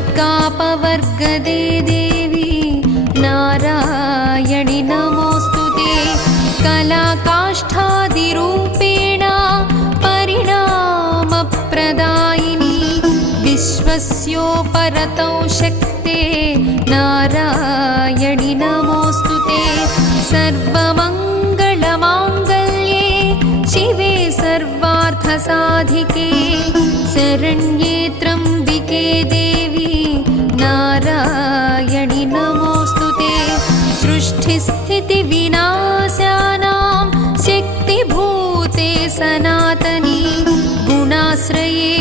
दुर्गापवर्गदे देवी नारायणि नमोऽस्तुते। कलाकाष्ठादिरूपेण परिणामप्रदायिनी विश्वस्योपरतौ शक्ते नारायणि नमोऽस्तुते। सर्वमङ्गलमाङ्गल्ये शिवे सर्वार्थसाधिके शरण्ये त्र्यम्बिके देवी नारायणि नमोऽस्तुते। सृष्टिस्थितिविनाशानां शक्तिभूते सनातनी गुणाश्रये